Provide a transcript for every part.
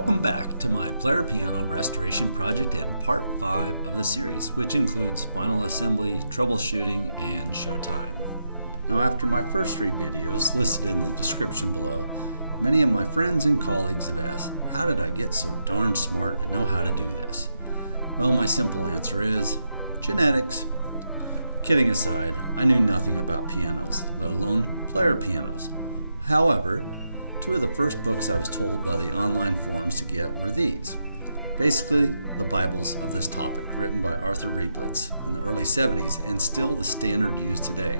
Welcome back to my player piano restoration project and part 5 of the series, which includes final assembly, troubleshooting, and showtime. Now, after my first 3 videos listed in the description below, many of my friends and colleagues have asked, how did I get so darn smart and know how to do this? Well, my simple answer is genetics. Kidding aside, I knew nothing about pianos, let alone player pianos. However, 2 of the first books I was told by the online forums to get were these. Basically, the Bibles of this topic written by Arthur Reitz in the early 70s and still the standard used today.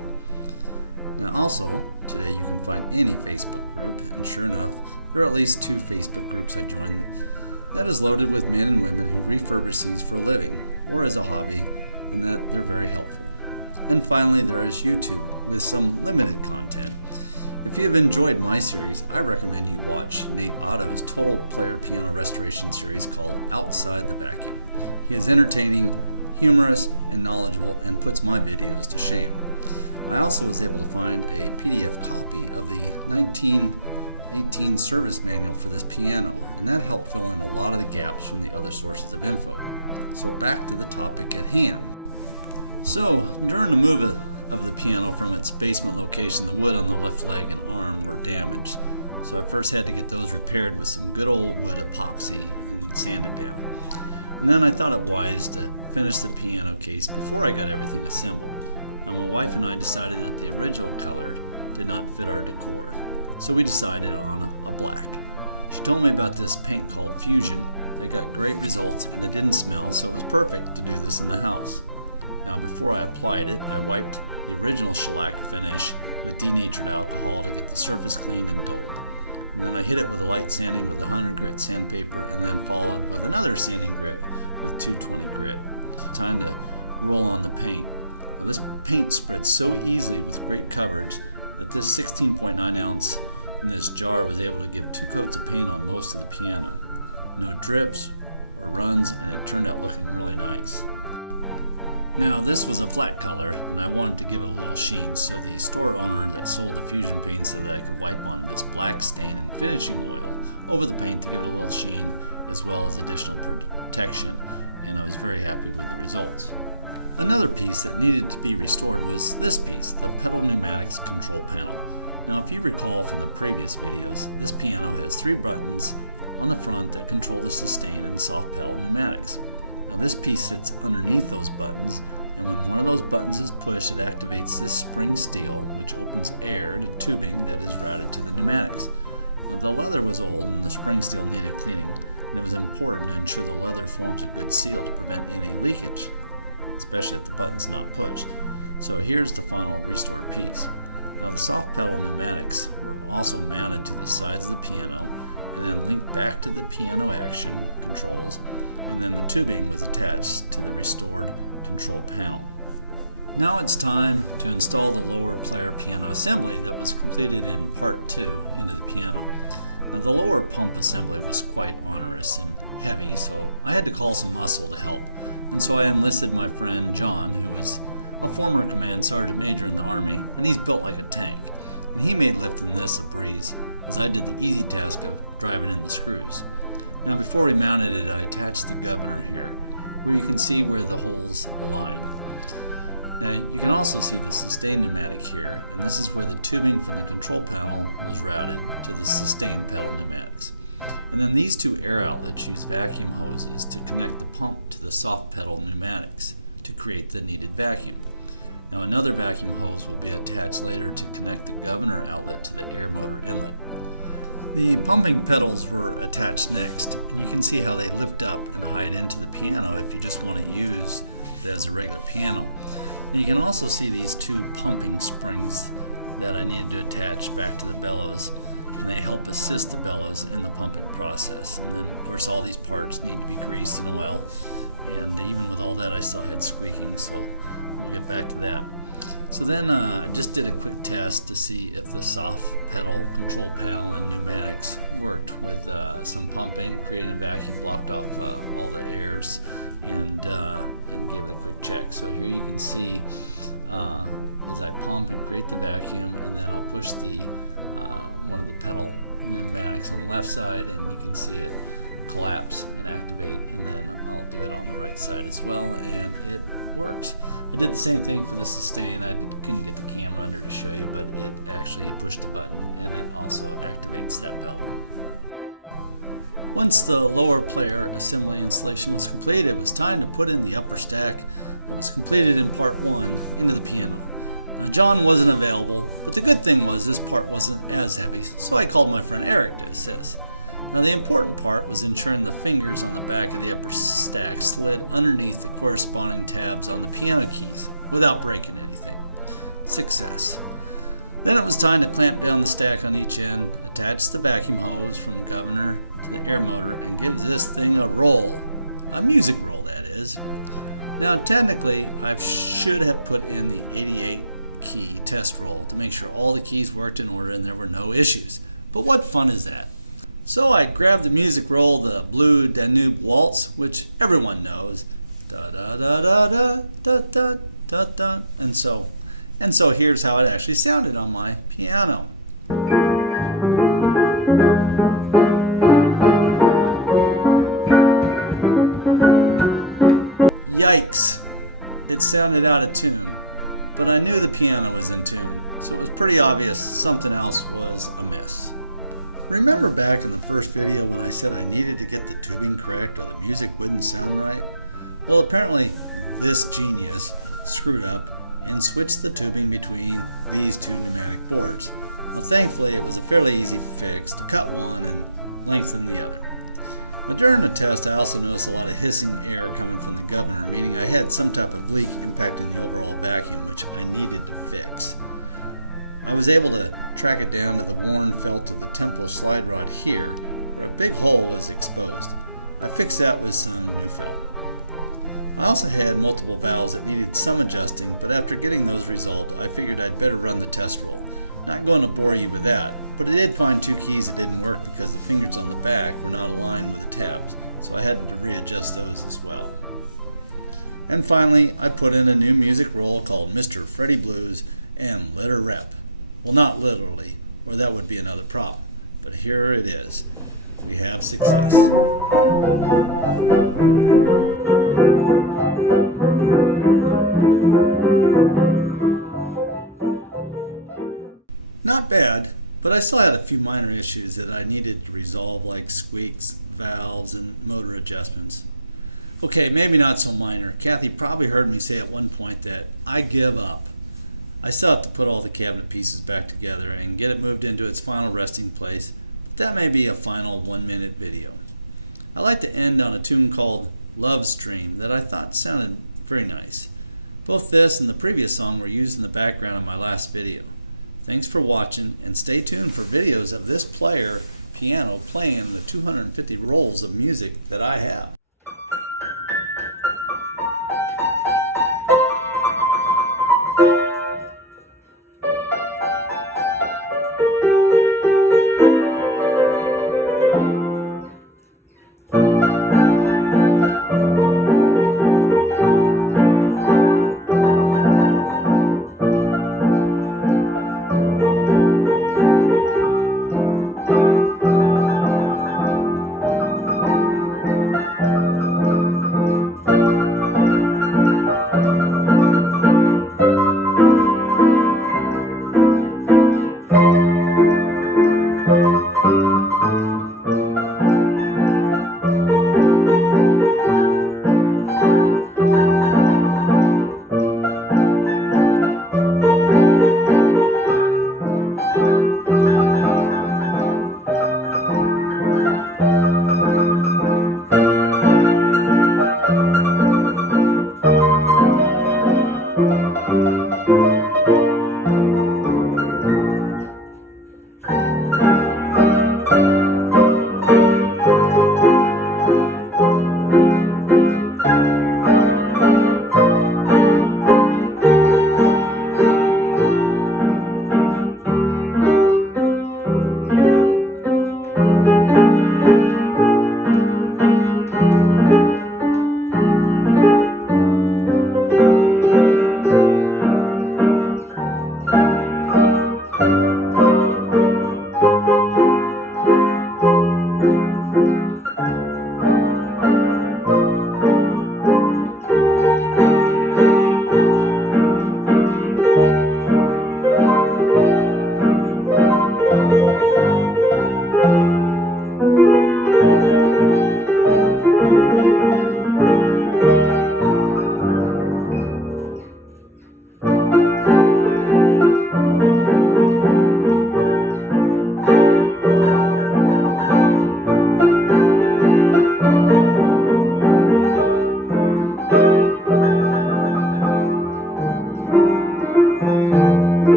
Now also, today you can find any Facebook group, and sure enough, there are at least 2 Facebook groups I joined that is loaded with men and women who refurbish these for a living or as a hobby, and that they're very helpful. And finally, there is YouTube with some limited content. If you have enjoyed my series, I recommend you watch Nate Otto's total player piano restoration series called Outside the Vacuum. He is entertaining, humorous, and knowledgeable and puts my videos to shame. I also was able to find a PDF copy of the 1918 service manual for this piano, and that helped fill in a lot of the gaps from the other sources of info. So back to the topic at hand. So, during the move of the piano from its basement location, the wood on the lift leg and arm were damaged. So I first had to get those repaired with some good old wood epoxy and sand it down. And then I thought it wise to finish the piano case before I got everything assembled. Now my wife and I decided that the original color did not fit our decor. So we decided on a black. She told me about this paint called Fusion. They got great results and it didn't smell, so it was perfect to do this in the house. Now, before I applied it, I wiped the original shellac finish with denatured alcohol to get the surface clean and dull. Then I hit it with a light sanding with 100 grit sandpaper, and then followed with another sanding grit with 220 grit. Time to roll on the paint. Now, this paint spreads so easily with great coverage that this 16.9 ounce in this jar was able to get 2 coats of paint on most of the piano. No drips or runs, and it turned out looking really nice. Now, this was a flat color, and I wanted to give it a little sheen, so the store owner that sold the Fusion paint said that I could wipe on this black stain and finishing oil over the paint to give it a little sheen, as well as additional protection, and I was very happy with the results. Another piece that needed to be restored was this piece, the pedal pneumatics control panel. Now, if you recall from the previous videos, this piano has 3 buttons on the front that control the sustain and soft pedal pneumatics. This piece sits underneath those buttons, and when one of those buttons is pushed, it activates this spring steel, which opens air to tubing that is routed to the pneumatics. Now, the leather was old and the spring steel needed cleaning, and it was important to ensure the leather forms a good seal to prevent any leakage, especially if the button's not pushed. So here's the final restored piece. Now, the soft pedal pneumatics were also mounted to the sides of the piano, and then linked back to the piano action controls, and then the tubing was attached to the restored control panel. Now it's time to install the lower player piano assembly that was completed in part 2 into the piano. Now, the lower pump assembly was quite onerous and heavy, so I had to call some hustle to help, and so I enlisted my friend John, who was a former command sergeant major in the Army, and he's built like a tank. And he made lifting this a breeze, as I did the easy task of driving in the screws. Now, before we mounted it, I attached the governor here, where you can see where the holes are lined. Now, you can also see the sustain pneumatic here, and this is where the tubing from the control panel was routed to the sustain pedal pneumatics. And then these 2 air outlets use vacuum hoses to connect the pump to the soft pedal pneumatics to create the needed vacuum. Now, another vacuum hose will be attached later to connect the governor outlet to the air motor inlet. The pumping pedals were attached next, and you can see how they lift up and hide into the piano if you just want to use it as a regular piano. And you can also see these 2 pumping springs that I needed to attach back to the bellows, and they help assist the bellows in the pumping process. And then, of course, all these parts need to be greased and oiled, and even with all that, I still had squeaking, so we'll get back to that. So then I just did a quick test to see if the soft pedal control panel and pneumatics worked with some pumping, created vacuum, blocked off all the airs, and gave it a quick check. So here you can see as I pump and create the vacuum, and then I'll push the one of the pedal pneumatics on the left side, and you can see it the sustain. I couldn't get the camera under to show you, but it actually pushed the button and it also activates that bell. Once the lower player and assembly installation was complete, it was time to put in the upper stack. It was completed in part 1 into the piano. Now, John wasn't available, but the good thing was this part wasn't as heavy, so I called my friend Eric to assist. Now the important part was ensuring the fingers on the back of the upper stack slid underneath the corresponding tabs on the piano keys without breaking anything. Success. Then it was time to clamp down the stack on each end, attach the vacuum hose from the governor to the air motor, and give this thing a roll. A music roll, that is. Now technically, I should have put in the 88 key test roll to make sure all the keys worked in order and there were no issues. But what fun is that? So I grabbed the music roll, the blue Danube Waltz, which everyone knows, da da da da da da da da da, and so here's how it actually sounded on my piano. Yikes! It sounded out of tune, but I knew the piano was in tune, so it was pretty obvious something else was amiss. Remember back in the first video when I said I needed to get the tubing correct or the music wouldn't sound right? Well, apparently this genius screwed up and switched the tubing between these two pneumatic boards. Now, thankfully, it was a fairly easy fix to cut one and lengthen the other. But during the test, I also noticed a lot of hissing air coming from the governor, meaning I had some type of leak impacting the overall vacuum, which I needed to fix. I was able to track it down to the worn felt of the temporal slide rod here, where a big hole was exposed. I fixed that with some new foam. I also had multiple valves that needed some adjusting, but after getting those resolved, I figured I'd better run the test roll. Not going to bore you with that, but I did find two keys that didn't work because the fingers on the back were not aligned with the tabs, so I had to readjust those as well. And finally, I put in a new music roll called Mr. Freddie Blues and let her rep. Well, not literally, or that would be another problem, but here it is. We have success. Not bad, but I still had a few minor issues that I needed to resolve, like squeaks, valves, and motor adjustments. Okay, maybe not so minor. Kathy probably heard me say at one point that I give up. I still have to put all the cabinet pieces back together and get it moved into its final resting place. That may be a final 1-minute video. I like to end on a tune called Love Stream that I thought sounded very nice. Both this and the previous song were used in the background of my last video. Thanks for watching, and stay tuned for videos of this player piano playing the 250 rolls of music that I have.